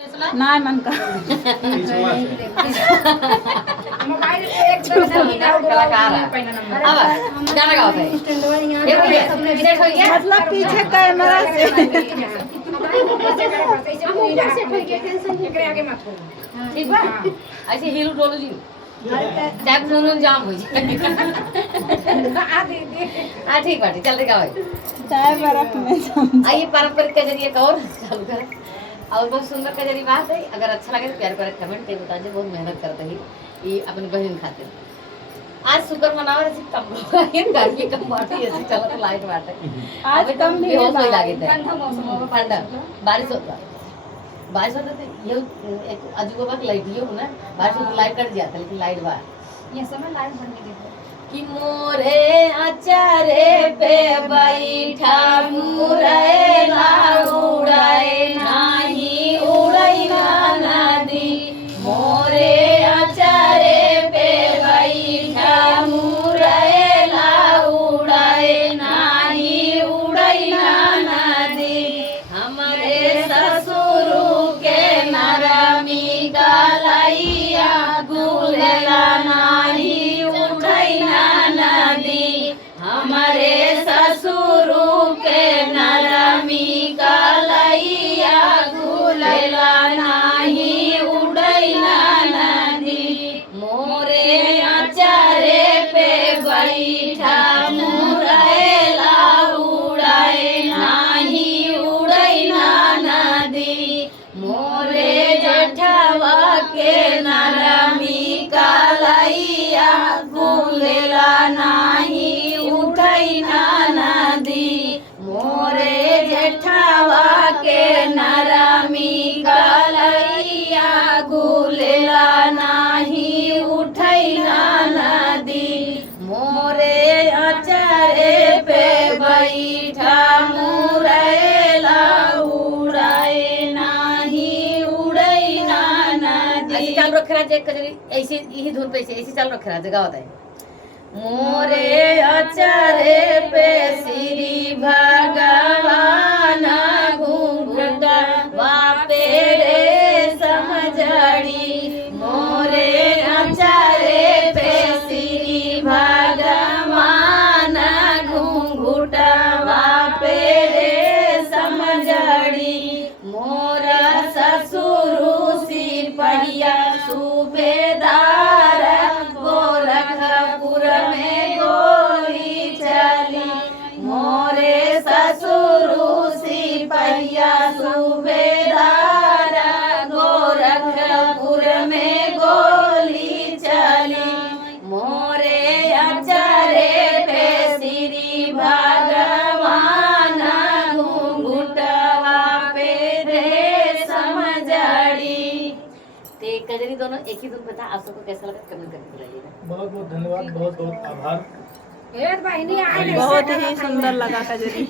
नाही मन का मोबाइल एक कलाकार गाना गाता है मतलब पीछे कैमरा से ठीक बा ऐसे हीरो डोलो जी टैप नून जाम हो जाए हां ठीक बाटी चल रे गाओ चाय बर्फ में आइए पारंपरिक के जरिए कौर चालू कर और बहुत सुंदर का जरिए बात है। अगर अच्छा लगे तो प्यार कर कमेंट दे बता दे। बहुत मेहनत करते ही ये अपनी बहन खातिर आज शुक्र मनाओ ऐसे कम इन घर की कम बाटी ऐसे चलो तो लाइट बात है आज कम भी हो गई लागे थे पंडा बारिश होता तो ये एक अजूबा बात लाइट ये हो ना बारिश होती लाइट कट जाता लेकिन लाइट बात ये समय लाइव बनने देखो कि मोरे अचारे पे बैठा मुरए ला उड़ाए नाही उड़ई ना नदी मोरे अचारे पे बैठा मुरए ला उड़ाए नाही उड़ई ना नदी हमारे ससुर के नरमी गलैया गुलेला नाही हमारे ससुर के नरमी गलैया गुलेला नाही उड़ैला नदी मोरे अचारे पे बैठा मुरैला उड़ाए नाही उड़ैला नदी मोरे जठवा के नरमी गलैया गुलेला नाही उठैना नदी मोरे जेठवा के नरमी गलैया गुलेला नाही उठैना नदी मोरे अचारे पे बैठा मुरैला उड़ाए नाही उड़ैना नदी ऐसे चाल रखरा जे कजरी ऐसे यही धुन पे ऐसे चाल रखरा जे गावत है मोरे अचारे पे श्री भगवान घुंघटा वापे रे समझड़ी मोरे अचारे पे श्री भगवान घुंघटा वापे रे समझड़ी मोरा ससुर सिपहिया सूबेदार गोरखपुर में गोली चली मोरे ससुर सिपहिया सूबेदार गोरखपुर में गोली चली मोरे अचारे पे श्री भगवान घुंघटवा पे रे समझड़ी। ते कजरी दोनों एक ही धुन पे था। आप सबको कैसा लगा कमेंट करके बताइएगा। बहुत बहुत धन्यवाद, बहुत बहुत आभार। बहुत ही सुंदर लगा कजरी।